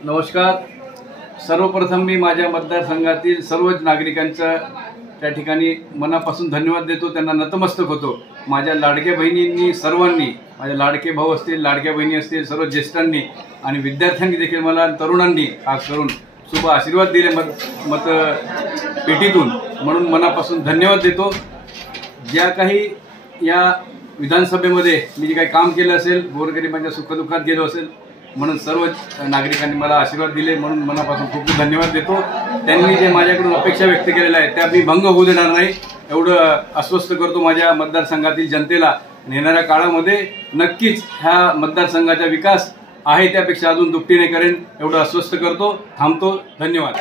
नमस्कार। सर्वप्रथम मी माझ्या मतदारसंघातील सर्वच नागरिकांचा त्या ठिकाणी मनापासून धन्यवाद देतो, त्यांना नतमस्तक होतो। माझ्या लाडक्या बहिणींनी, सर्वांनी, माझे लाडके भाऊ असतील, लाडक्या बहिणी असतील, सर्व ज्येष्ठांनी आणि विद्यार्थ्यांनी देखील मला, तरुणांनी खास करून शुभ आशीर्वाद दिले मत पेटीतून, म्हणून मनापासून धन्यवाद देतो। ज्या काही या विधानसभेमध्ये मी जे काही काम केलं असेल, गोरगरिबांच्या सुखदुःखात गेलो असेल, म्हणून सर्व नागरिकांनी मला आशीर्वाद दिले, म्हणून मनापासून खूप खूप धन्यवाद देतो। त्यांनी जे माझ्याकडून अपेक्षा व्यक्त केलेल्या आहेत त्या मी भंग होऊ देणार नाही, एवढं आश्वस्त करतो माझ्या मतदारसंघातील जनतेला। येणाऱ्या काळामध्ये नक्कीच ह्या मतदारसंघाचा विकास आहे त्यापेक्षा अजून दुपटीने करेन, एवढं आश्वस्त करतो। थांबतो। धन्यवाद।